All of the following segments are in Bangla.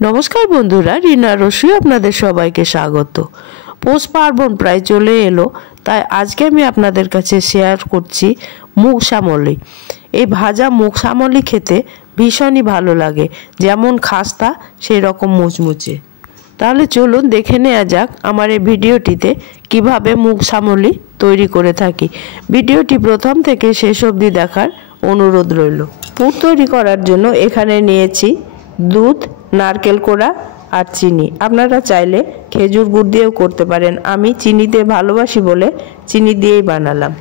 নমস্কার বন্ধুরা, রিনা রসুই আপনাদের সবাইকে স্বাগত। পৌষ পার্বণ প্রায় চলে এলো, তাই আজকে আমি আপনাদের কাছে শেয়ার করছি মুগ শামলি। এই ভাজা মুগ শামলি খেতে ভীষণই ভালো লাগে, যেমন খাস্তা সেই রকম মুচমুচে। তাহলে চলুন দেখে নেওয়া যাক আমার এই ভিডিওটিতে কিভাবে মুগ শামলি তৈরি করে থাকি। ভিডিওটি প্রথম থেকে শেষ অবধি দেখার অনুরোধ রইল। পুর তৈরি করার জন্য এখানে নিয়েছি দুধ, নারকেল কোড়া আর চিনি। আপনারা চাইলে খেজুর গুড় দিয়েও করতে পারেন, আমি চিনিতে ভালোবাসি বলে চিনি দিয়েই বানালাম।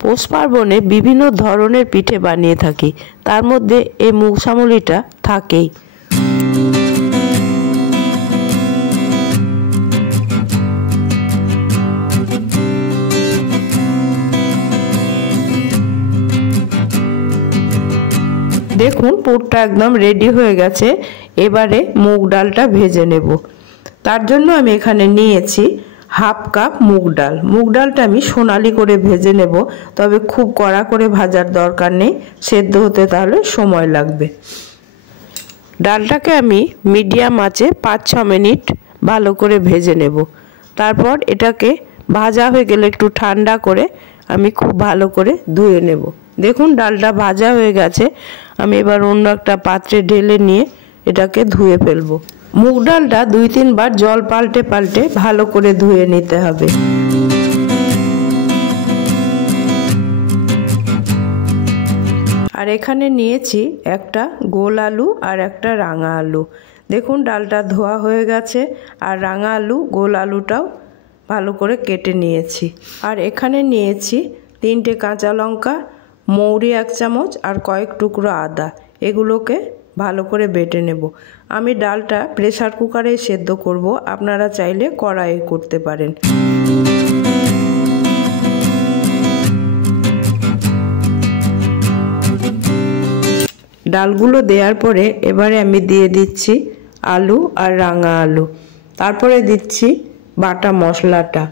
পৌষ পার্বণে বিভিন্ন ধরনের পিঠে বানিয়ে থাকি, তার মধ্যে এই মুগ শামলিটা থাকেই। দেখুন পুরটা একদম রেডি হয়ে গেছে। এবারে মুগ ডালটা ভেজে নেব। তার জন্য আমি এখানে নিয়েছি হাফ কাপ মুগ ডাল। মুগ ডালটা আমি সোনালি করে ভেজে নেব, তবে খুব কড়া করে ভাজার দরকার নেই, সেদ্ধ হতে তাহলে সময় লাগবে। ডালটাকে আমি মিডিয়াম আঁচে 5-6 মিনিট ভালো করে ভেজে নেব। তারপর এটাকে ভাজা হয়ে গেলে একটু ঠান্ডা করে আমি খুব ভালো করে ধুয়ে নেব। দেখুন ডালটা ভাজা হয়ে গেছে। আমি এবার অন্য একটা পাত্রে ঢেলে নিয়ে এটাকে ধুয়ে ফেলবো। মুগ ডালটা 2-3 বার জল পাল্টে পাল্টে ভালো করে ধুয়ে নিতে হবে। আর এখানে নিয়েছি একটা গোল আলু আর একটা রাঙা আলু। দেখুন ডালটা ধোয়া হয়ে গেছে, আর রাঙা আলু গোল আলুটাও ভালো করে কেটে নিয়েছি। আর এখানে নিয়েছি 3টে কাঁচা লঙ্কা, মৌরি 1 চামচ আর কয়েক টুকরো আদা। এগুলোকে ভালো করে বেটে নেব। আমি ডালটা প্রেসার কুকারে সেদ্ধ করব, আপনারা চাইলে কড়াইয়ে করতে পারেন। ডালগুলো দেওয়ার পরে এবারে আমি দিয়ে দিচ্ছি আলু আর রাঙা আলু, তারপরে দিচ্ছি বাটা মশলাটা।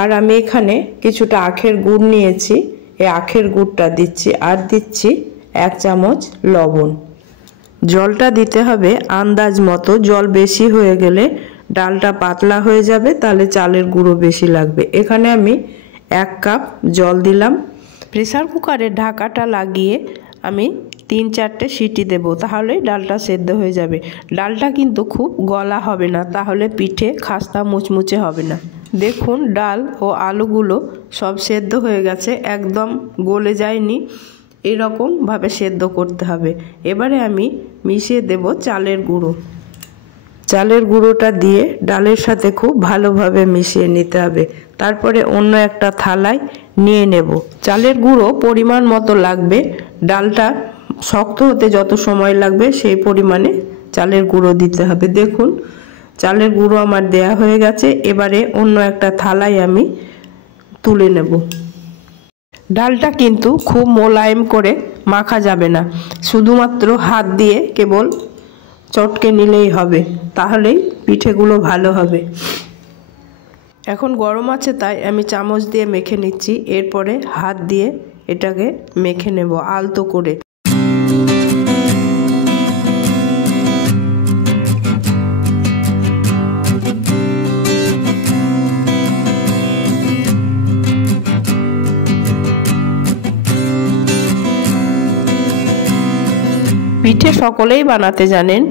আর আমি এখানে কিছুটা আখের গুড় নিয়েছি, এই আখের গুড়টা দিচ্ছি, আর দিচ্ছি 1 চামচ লবণ। জলটা দিতে হবে আন্দাজ মতো, জল বেশি হয়ে গেলে ডালটা পাতলা হয়ে যাবে, তাহলে চালের গুঁড়ো বেশি লাগবে। এখানে আমি 1 কাপ জল দিলাম। প্রেসার কুকারের ঢাকাটা লাগিয়ে আমি 3-4টে সিটি দেব, তাহলে ডালটা সেদ্ধ হয়ে যাবে। ডালটা কিন্তু খুব গলা হবে না, তাহলে পিঠে খাস্তা মুচমুচে হবে না। দেখুন ডাল ও আলুগুলো সব সেদ্ধ হয়ে গেছে, একদম গলে যায়নি, এরকমভাবে সেদ্ধ করতে হবে। এবারে আমি মিশিয়ে দেব চালের গুঁড়ো। চালের গুঁড়োটা দিয়ে ডালের সাথে খুব ভালোভাবে মিশিয়ে নিতে হবে। তারপরে অন্য একটা থালায় নিয়ে নেব। চালের গুঁড়ো পরিমাণ মতো লাগবে, ডালটা শক্ত হতে যত সময় লাগবে সেই পরিমাণে চালের গুঁড়ো দিতে হবে। দেখুন চালের গুঁড়ো আমার দেয়া হয়ে গেছে। এবারে অন্য একটা থালায় আমি তুলে নেব। ডালটা কিন্তু খুব মোলায়েম করে মাখা যাবে না, শুধুমাত্র হাত দিয়ে কেবল চটকে নিলেই হবে, তাহলেই পিঠেগুলো ভালো হবে। এখন গরম আছে তাই আমি চামচ দিয়ে মেখে নিচ্ছি, এরপরে হাত দিয়ে এটাকে মেখে নেব আলতো করে। পিঠে সকলেই বানাতে জানেন,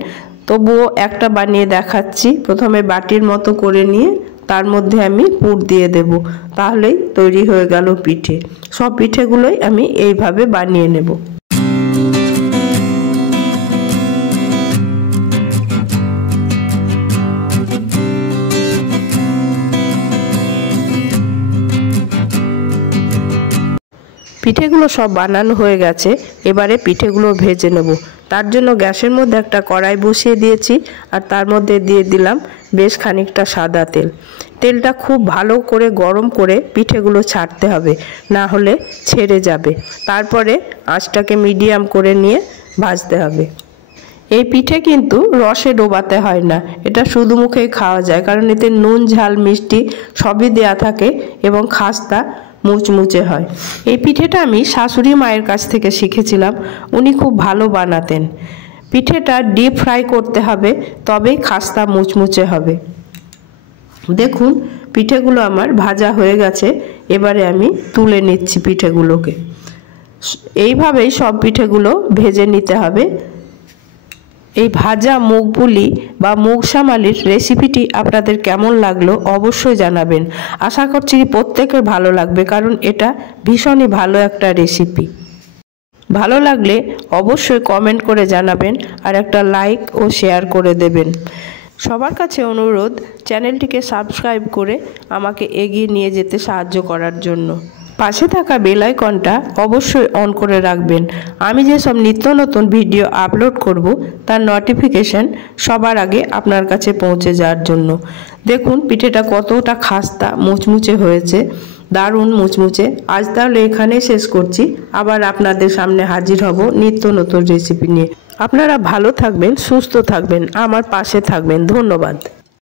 তবুও একটা বানিয়ে দেখাচ্ছি। প্রথমে বাটির মতো করে নিয়ে তার মধ্যে আমি পুর দিয়ে দেব, তাহলেই তৈরি হয়ে গেল পিঠে। সব পিঠেগুলোই আমি এইভাবে বানিয়ে নেব। পিঠেগুলো সব বানানো হয়ে গেছে, এবারে পিঠেগুলো ভেজে নেব। তার জন্য গ্যাসের মধ্যে একটা কড়াই বসিয়ে দিয়েছি, আর তার মধ্যে দিয়ে দিলাম বেশ খানিকটা সাদা তেল। তেলটা খুব ভালো করে গরম করে পিঠেগুলো ছাড়তে হবে, না হলে ছেড়ে যাবে। তারপরে আঁচটাকে মিডিয়াম করে নিয়ে ভাজতে হবে। এই পিঠে কিন্তু রসে ডোবাতে হয় না, এটা শুধু মুখেই খাওয়া যায়, কারণ এতে নুন ঝাল মিষ্টি সবই দেয়া থাকে এবং খাস্তা মুচমুচে হয়। এই পিঠেটা আমি শাশুড়ি মায়ের কাছ থেকে শিখেছিলাম, উনি খুব ভালো বানাতেন। পিঠেটা ডিপ ফ্রাই করতে হবে, তবেই খাস্তা মুচমুচে হবে। দেখুন পিঠেগুলো আমার ভাজা হয়ে গেছে, এবারে আমি তুলে নিচ্ছি পিঠেগুলোকে। এইভাবেই সব পিঠেগুলো ভেজে নিতে হবে। এই ভাজা মুগ পুলি বা মুগ সামালির রেসিপিটি আপনাদের কেমন লাগলো অবশ্যই জানাবেন। আশা করছি প্রত্যেকের ভালো লাগবে, কারণ এটা ভীষণই ভালো একটা রেসিপি। ভালো লাগলে অবশ্যই কমেন্ট করে জানাবেন আর একটা লাইক ও শেয়ার করে দেবেন। সবার কাছে অনুরোধ, চ্যানেলটিকে সাবস্ক্রাইব করে আমাকে এগিয়ে নিয়ে যেতে সাহায্য করার জন্য। পাশে থাকা বেল আইকনটা অবশ্যই অন করে রাখবেন। আমি যেসব নিত্য নতুন ভিডিও আপলোড করব তার নোটিফিকেশন সবার আগে আপনার কাছে পৌঁছে যাওয়ার জন্য। দেখুন পিঠেটা কতটা খাস্তা মুচমুচে হয়েছে, দারুণ মুচমুচে। আজ তাহলে এখানেই শেষ করছি, আবার আপনাদের সামনে হাজির হব নিত্য নতুন রেসিপি নিয়ে। আপনারা ভালো থাকবেন, সুস্থ থাকবেন, আমার পাশে থাকবেন। ধন্যবাদ।